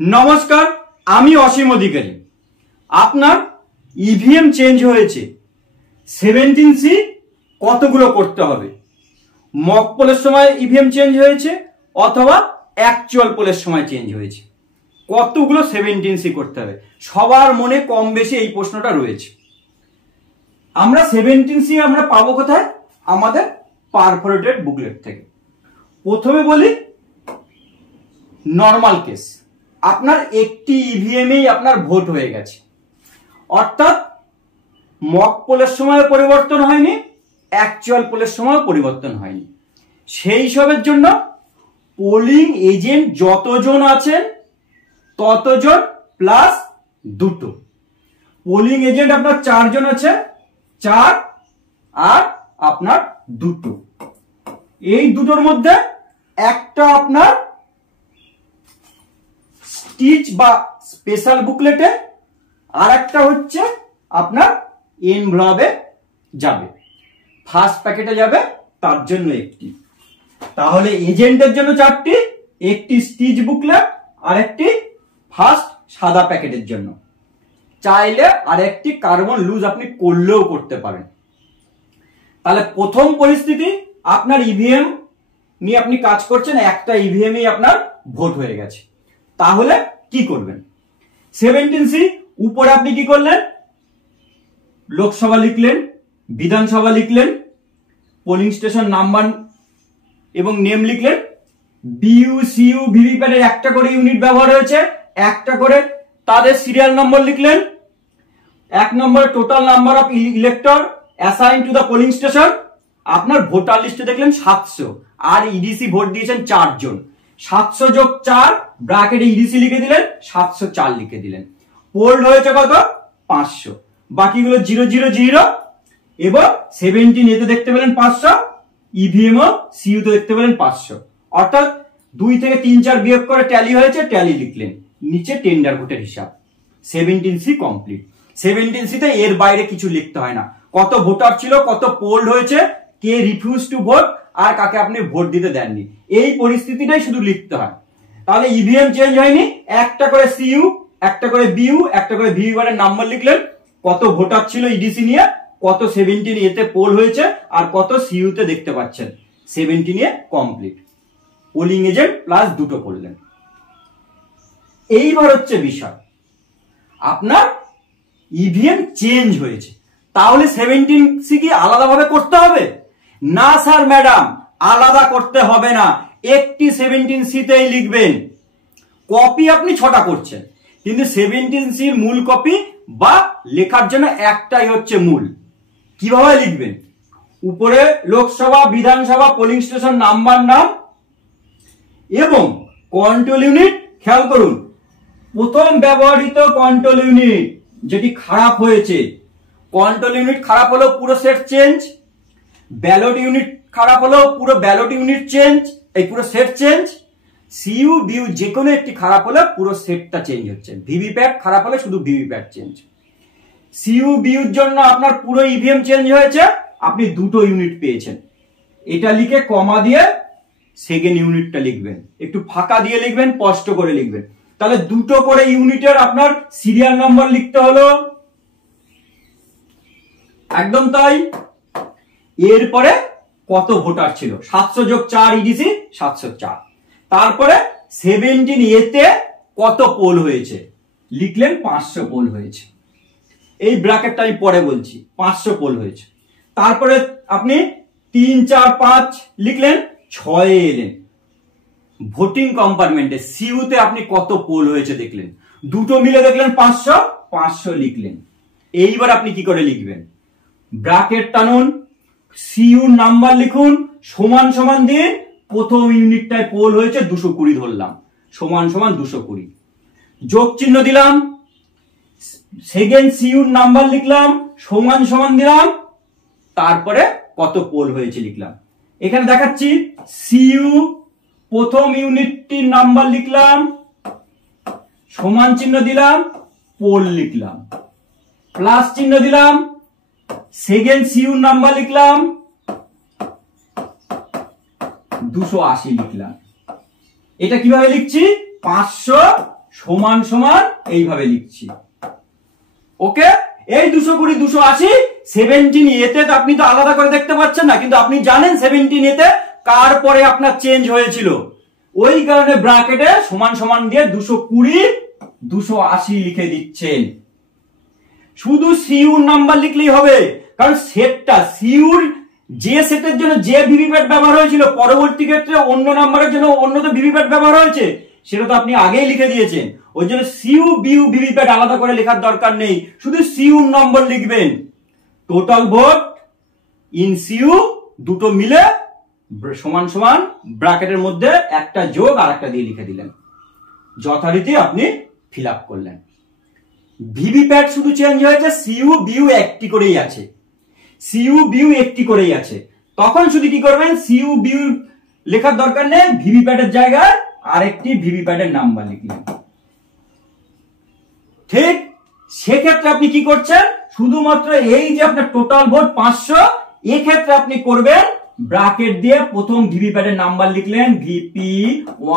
নমস্কার, আমি অসীম অধিকারী। আপনার ইভিএম চেঞ্জ হয়েছে, 17C কতগুলো করতে হবে? মক পোলের সময় ইভিএম চেঞ্জ হয়েছে অথবা অ্যাকচুয়াল পোলের সময় চেঞ্জ হয়েছে, কতগুলো 17C করতে হবে? সবার মনে কম বেশি এই প্রশ্নটা রয়েছে। আমরা 17C আমরা পাবো কোথায়? আমাদের পারফোরেটেড বুকলেট থেকে। প্রথমে বলি নর্মাল কেস, আপনার একটি ইভিএমেই আপনার ভোট হয়ে গেছে, অর্থাৎ মক পোলের সময় পরিবর্তন হয়নি, অ্যাকচুয়াল পোলের সময় পরিবর্তন হয়নি। সেই সবের জন্য পোলিং এজেন্ট যতজন আছেন ততজন প্লাস দুটো। পোলিং এজেন্ট আপনার 4 জন আছে, 4 আর আপনার দুটো। এই দুটোর মধ্যে একটা আপনার স্টিচ বা স্পেশাল বুকলেটে, আর একটা হচ্ছে আপনার এনভলভে যাবে, ফার্স্ট প্যাকেটে যাবে, তার জন্য একটি। তাহলে এজেন্টের জন্য 4টি, একটি স্টিচ বুকলেট আর একটি ফার্স্ট সাদা প্যাকেটের জন্য। চাইলে আর একটি কার্বন লুজ আপনি করলেও করতে পারেন। তাহলে প্রথম পরিস্থিতি, আপনার ইভিএম নিয়ে আপনি কাজ করছেন, একটা ইভিএমই আপনার ভোট হয়ে গেছে। তাহলে কি করবেন? 17C উপরে আপনি কি করলেন? লোকসভা লিখলেন, বিধানসভা লিখলেন, পোলিং স্টেশন নাম্বার এবং নেম লিখলেন। বিইউ সিইউ ভিভিপ্যাটের একটা করে ইউনিট ব্যবহার হয়েছে, একটা করে তাদের সিরিয়াল নম্বর লিখলেন। 1 নম্বরে total number of elector assign to the polling station. আপনার ভোটার লিস্টে দেখলেন 700, আর ইডিসি ভোট দিয়েছেন 4 জন। 700 যোগ 4 ব্র্যাকেটে ইডিসি লিখে দিলেন, 704 লিখে দিলেন। পোল্ড হয়েছে কত? 500। বাকিগুলো 000 এবং 17 এতে দেখতে পেলেন 500, ইভিএম ও সিইউ তে দেখতে পেলেন 500। অর্থাৎ 2 থেকে 3 4 বিয়োগ করে ট্যালি হয়েছে, ট্যালি লিখলেন, নিচে টেন্ডার ভোটের হিসাব। 17C complete. 17C তে এর বাইরে কিছু লিখতে হয় না। কত ভোটার ছিল, কত পোল্ড হয়েছে, কে রিফিউজ টু ভোট, আর কাকে আপনি ভোট দিতে দেননি, এই পরিস্থিতিটাই শুধু লিখতে হয়। তাহলে ইভিএম চেঞ্জ হয়নি, একটা করে সিইউ, একটা করে বিইউ, একটা করে ভিভিপ্যাটের নাম্বার লিখলেন, কত ভোটার ছিল ইডিসি নিয়ে, কত 17 এতে পোল হয়েছে, আর কত সিইউ তে দেখতে পাচ্ছেন। 17 এ কমপ্লিট। পোলিং এজেন্ট প্লাস দুটো করলেন। এইবার হচ্ছে বিষয়, আপনার ইভিএম চেঞ্জ হয়েছে, তাহলে 17C কি আলাদাভাবে করতে হবে? না স্যার ম্যাডাম, আলাদা করতে হবে না, একটি 17C তেই লিখবেন। কপি আপনি 6টা করছেন, কিন্তু 17C মূল কপি বা লেখার জন্য একটাই হচ্ছে মূল। কিভাবে লিখবেন? উপরে লোকসভা, বিধানসভা, পোলিং স্টেশন নাম্বার, নাম এবং কন্ট্রোল ইউনিট। খেয়াল করুন, প্রথম ব্যবহৃত কন্ট্রোল ইউনিট যেটি খারাপ হয়েছে, কন্ট্রোল ইউনিট খারাপ হলো পুরো সেট চেঞ্জ। ব্যালট ইউনিট খারাপ হলো পুরো ব্যালট ইউনিট চেঞ্জ, এই পুরো সেট চেঞ্জ। সিইউ বিইউ যে কোনো একটি খারাপ হলে পুরো সেটটা চেঞ্জ হচ্ছে। ভিভিপ্যাট খারাপ হলে শুধু ভিভিপ্যাট চেঞ্জ। সিইউ বিইউর জন্য আপনার পুরো ইভিএম চেঞ্জ হয়েছে, আপনি দুটো ইউনিট পেয়েছেন। এটা লিখে কমা দিয়ে সেকেন্ড ইউনিটটা লিখবেন, একটু ফাঁকা দিয়ে লিখবেন, স্পষ্ট করে লিখবেন। তাহলে দুটো করে ইউনিটের আপনার সিরিয়াল নাম্বার লিখতে হলো, একদম তাই। এরপরে কত ভোটার ছিল, 700 যোগ 4 ইডিসি 704। তারপরে 17 এতে কত পোল হয়েছে, লিখলেন 500 পোল হয়েছে। এই ব্র্যাকেটটা আমি পরে বলছি, 500 পোল হয়েছে। তারপরে আপনি 3 4 5 লিখলেন, 6 এলেন। ভোটিং কম্পার্টমেন্টে সিইউ তে আপনি কত পোল হয়েছে দেখলেন, দুটো মিলে দেখলেন 500, 500 লিখলেন। এইবার আপনি কি করে লিখবেন? ব্র্যাকেট টানুন, সিইউ নাম্বার লিখুন, সমান সমান দিন, প্রথম ইউনিটটায় পোল হয়েছে 220 ধরলাম, সমান সমান 220, যোগ চিহ্ন দিলাম। সেকেন্ড সিইউ নাম্বার লিখলাম, সমান সমান দিলাম, তারপরে কত পোল হয়েছে লিখলাম। এখানে দেখাচ্ছি, সিইউ প্রথম ইউনিটটির নাম্বার লিখলাম, সমান চিহ্ন দিলাম, পোল লিখলাম, প্লাস চিহ্ন দিলাম, সেকেন্ড সিইউ নাম্বার লিখলাম, 280 লিখলাম। এটা কিভাবে লিখছি? 500 সমান সমান এইভাবে লিখছি। ওকে, এই 220 280 17A তে আপনি তো আলাদা করে দেখতে পাচ্ছেন না, কিন্তু আপনি জানেন 17A তে কার পরে আপনার চেঞ্জ হয়েছিল, ওই কারণে ব্র্যাকেটে সমান সমান দিয়ে 220 280 লিখে দিচ্ছেন। শুধু সিইউর নাম্বার লিখলেই হবে, কারণ সেটটা সিইউর যে সেটের জন্য যে ভিভিপ্যাট ব্যবহার হয়েছিল পরবর্তী ক্ষেত্রে অন্য নাম্বারের জন্য অন্য তো ভিভিপ্যাট ব্যবহার হয়েছে, সেটা তো আপনি আগেই লিখে দিয়েছেন। ওই জন্য সিইউ বিইউ ভিভিপ্যাট আলাদা করে লেখার দরকার নেই, শুধু সিইউর নম্বর লিখবেন। টোটাল ভোট ইন সিইউ দুটো মিলে সমান সমান ব্র্যাকেটের মধ্যে একটা যোগ আর একটা দিয়ে লিখে দিলেন, যথারীতি আপনি ফিল আপ করলেন। ভিভিপ্যাট শুধু চেঞ্জ হয়েছে, সিইউ বিইউ একটি করেই আছে, সিইউ বিইউ একটি করেই আছে। তখন শুধু কি করবেন, সিইউ বিইউ লেখার দরকার নেই, ভিভিপ্যাটের জায়গায় আরেকটি ভিভিপ্যাটের নাম্বার লিখলেন। ঠিক সেক্ষেত্রে আপনি কি করছেন, শুধুমাত্র এই যে আপনার টোটাল ভোট 500, এক্ষেত্রে আপনি করবেন ব্র্যাকেট দিয়ে প্রথম ভিভিপ্যাটের নাম্বার লিখলেন ভিপি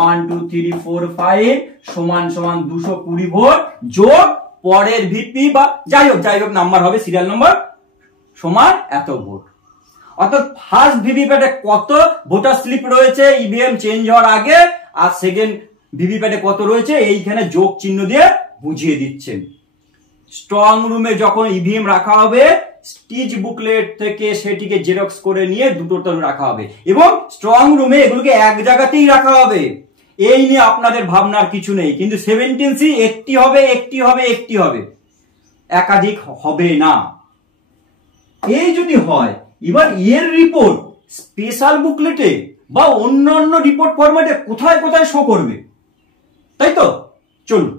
1 2 3 4 5 সমান সমান 220 ভোট যোগ পরের ভিপি বা যাই হোক নাম্বার হবে সিরিয়াল নাম্বার সমান এত ভোট। অর্থাৎ ফার্স্ট ভিভিপ্যাটে কত ভোটার স্লিপ রয়েছে ইভিএম চেঞ্জ হওয়ার আগে, আর সেকেন্ড ভিভিপ্যাটে কত রয়েছে এইখানে যোগ চিহ্ন দিয়ে বুঝিয়ে দিচ্ছেন। স্ট্রং রুমে যখন ইভিএম রাখা হবে, স্টিচ বুকলেট থেকে সেটিকে জেরক্স করে নিয়ে দুটো রাখা হবে, এবং স্ট্রং রুমে এগুলোকে এক জায়গাতেই রাখা হবে। এই নিয়ে আপনাদের ভাবনার কিছু নেই, কিন্তু 17C একটি হবে, একাধিক হবে না। এই যদি হয়, এবার এর রিপোর্ট স্পেশাল বুকলেটে বা অন্যান্য রিপোর্ট ফরম্যাটে কোথায় কোথায় শো করবে, তাই তো? চলুন,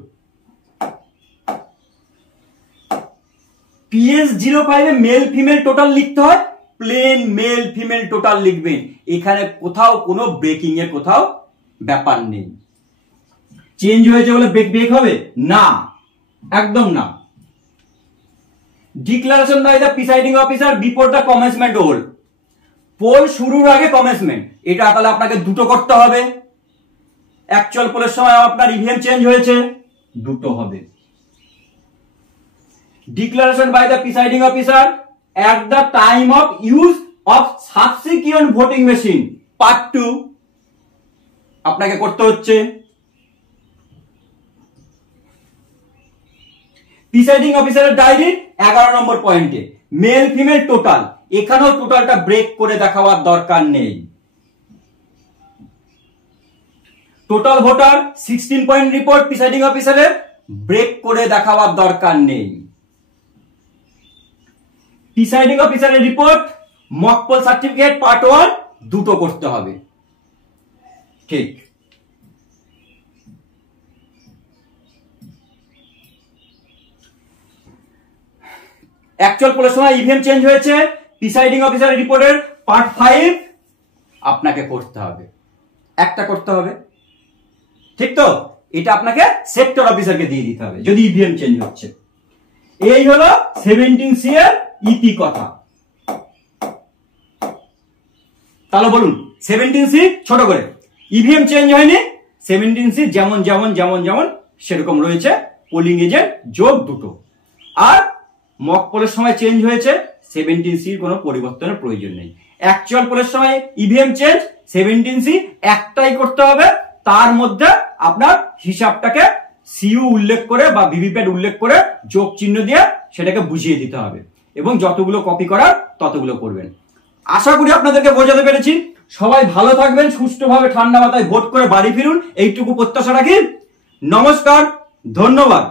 PS05 এ মেল ফিমেল টোটাল লিখতে হয়, প্লেন মেল ফিমেল টোটাল লিখবেন। এখানে কোথাও কোনো ব্রেকিং এর কোথাও ব্যাপার নেই। চেঞ্জ হয়েছে বলে ব্রেক হবে না, একদম না। Declaration by the presiding officer before the commencement whole, poll শুরুর আগে কমেন্সমেন্ট, এটা তাহলে আপনাকে দুটো করতে হবে। অ্যাকচুয়াল পোলের সময় আপনার ইভিএম চেঞ্জ হয়েছে, দুটো হবে। Declaration by the presiding officer at the time of use of subsequent voting machine, part 2 আপনাকে করতে হচ্ছে। প্রিসাইডিং অফিসারের ডায়েরি 11 নম্বর পয়েন্টে মেল ফিমেল টোটাল, এখানেও টোটালটা ব্রেক করে দেখাবার দরকার নেই। Total voter 16 point report presiding অফিসারের, ব্রেক করে দেখাবার দরকার নেই। প্রিসাইডিং অফিসারের report mock poll certificate part 1 দুটো করতে হবে। ঠিক, অ্যাকচুয়াল পোলের সময় ইভিএম চেঞ্জ হয়েছে, প্রিসাইডিং অফিসারের রিপোর্টের পার্ট 5 আপনাকে করতে হবে, একটা করতে হবে। ঠিক তো? এটা আপনাকে সেক্টর অফিসারকে দিয়ে দিতে হবে যদি ইভিএম চেঞ্জ হচ্ছে। এই হলো 17C এর ইতি কথা। তাহলে বলুন 17C ছোট করে, ইভিএম চেঞ্জ হয়নি, 17C যেমন যেমন যেমন যেমন সেরকম রয়েছে, পোলিং এজেন্ট যোগ দুটো। আর মক পোলের সময় চেঞ্জ হয়েছে, 17C কোনো পরিবর্তনের প্রয়োজন নেই। অ্যাকচুয়াল পোলের সময় ইভিএম চেঞ্জ, 17C একটাই করতে হবে, তার মধ্যে আপনার হিসাবটাকে সিইউ উল্লেখ করে বা ভিভিপ্যাট উল্লেখ করে যোগ চিহ্ন দিয়ে সেটাকে বুঝিয়ে দিতে হবে, এবং যতগুলো কপি করার ততগুলো করবেন। আশা করি আপনাদেরকে বোঝাতে পেরেছি। সবাই ভালো থাকবেন, সুষ্ঠুভাবে ঠান্ডা মাথায় ভোট করে বাড়ি ফিরুন, এইটুকু প্রত্যাশা রাখি। নমস্কার, ধন্যবাদ।